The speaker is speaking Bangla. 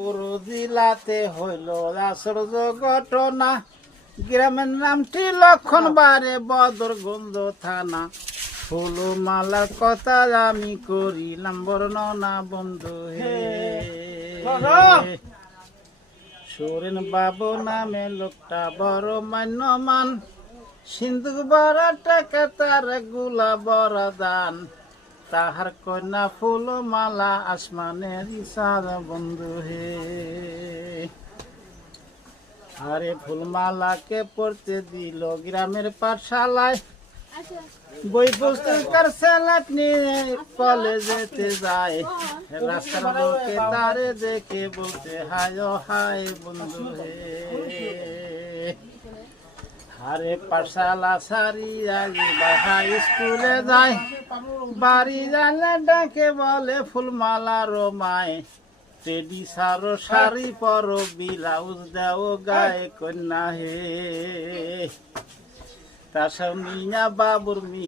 পুরো জেলাতে হইল আশ্চর্য ঘটনা, গ্রামের নামটি লক্ষণবারে বদরগঞ্জ থানা। ফুলমালার কথা আমি করিলাম বর্ণনা বন্ধু হে। সুরেন বাবু নামে লোকটা বড় মান্যমান, সিন্ধু বড় টাকা তার গুলা বড় দান। তাহার কন্যা ফুলমালা আসমানের ইসার বন্ধু হে। আরে ফুলমালাকে পড়তে দিল গ্রামের পাঠশালায়, বই পুস্তকের সেলেট নিয়ে কলেজেতে যায়। রাস্তার লোকে তারে দেখে বলতে হায় ও হায় বন্ধু হে। আরে পাঠশালা সারিয়া হাই স্কুলে যায়, বাড়ি জানলে ডাকে বলে ফুলমালার মায়। টেডি সারো শাড়ি পরো ব্লাউজ দেও গায়ে কন্যা হে। তা সব মিয়া বাবুর